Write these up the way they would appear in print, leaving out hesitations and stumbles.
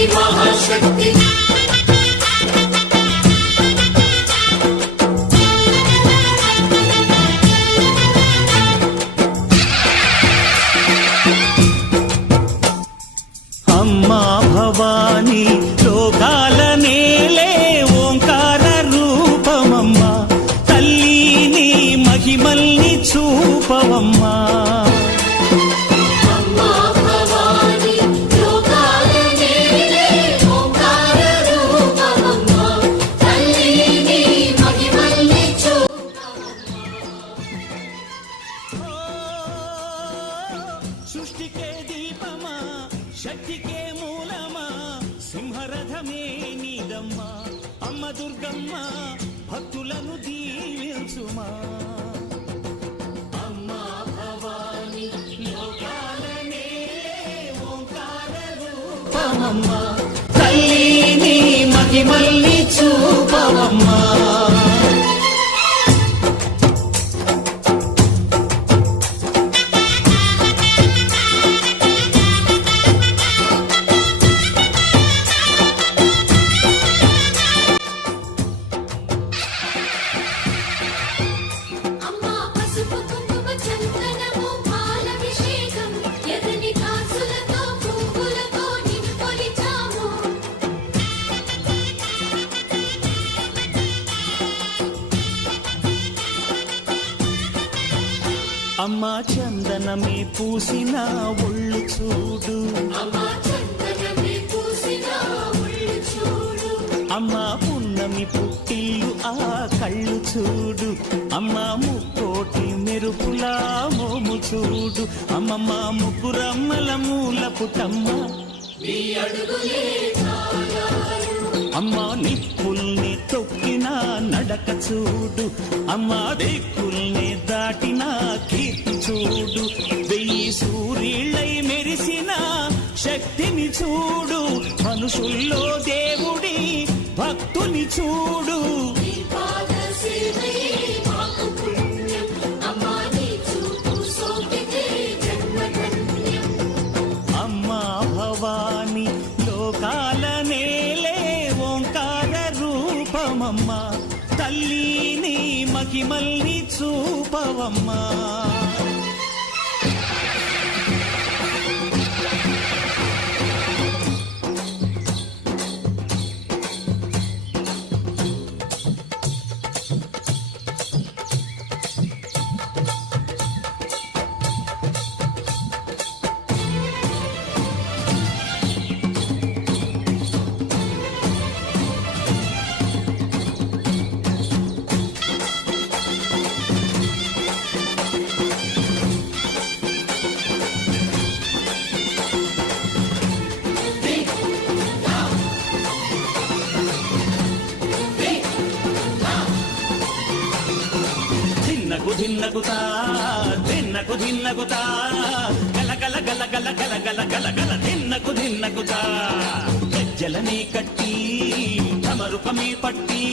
శక్తి మహాశక్తి అమ్మా భవాని లోకాల నేలే ఓంకార రూపమమ్మా తల్లిని మహిమల్ని చూపవమ్మా సృష్టికే దీపమా శక్తికే మూలమా సింహరథమే నీదమ్మా అమ్మ దుర్గమ్మ భక్తులను దీవించుమా అమ్మా భవాని లోకాల నేలే ఓంకార రూపమమ్మా తల్లిని మహిమల్ని చూపవమ్మా అమ్మా చందనమే పూసిన ఒళ్ళు చూడు అమ్మా పున్నమి పుట్టిల్లు ఆ కళ్ళు చూడు అమ్మా ముక్కోటి మెరుపులా మోము చూడు అమ్మమ్మ ముగ్గురమ్మల మూల పుటమ్మ అమ్మా నిప్పుల్ని తొక్కిన నడక చూడు అమ్మా దిక్కుల్ని దాటిన కీర్తి చూడు వెయ్యి సూర్యుళ్ళై మెరిసిన శక్తిని చూడు మనుషుల్లో దేవుడి భక్తుని చూడు అమ్మా భవాని లోకాల నేలే ఓంకార రూపమమ్మా తల్లిని మహిమల్ని చూపవమ్మా ధిన్నగుతా ధిన్నగుతా గల గల గల గల గల గల గల గల ధిన్నగుతా గజ్జలనే కట్టి తమరుపమే పట్టి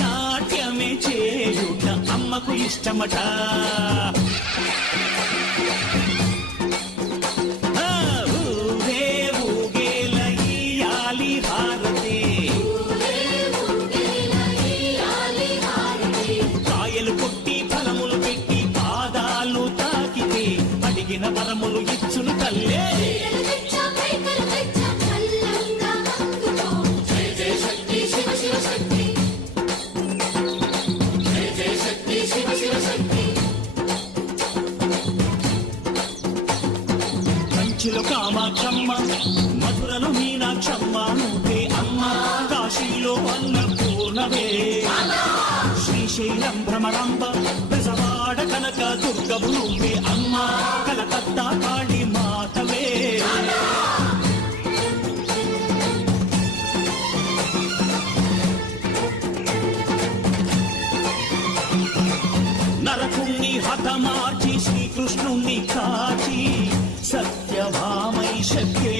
నాట్యమే చేయుట అమ్మకు ఇష్టమట ఊరే ఊగేల ఇయాలి హారతి కాయలు కొట్టి ఫలములు పెట్టి పాదాలు తాకితే అడిగిన వరములు ఇచ్చును తల్లే కంచిలో కామాక్షమ్మ మధురలో మీనాక్షమ్మ నువ్వే అమ్మ కాశీలో అన్నపూర్ణవే శ్రీశైలం భ్రమరాంబ బెజవాడ కనక దుర్గవు నువ్వే అమ్మ కలకత్తా కాళీ మాతవే నరకుణ్ణి హతమార్చి శ్రీకృష్ణుణ్ణి కాచి సత్యభామై శక్తి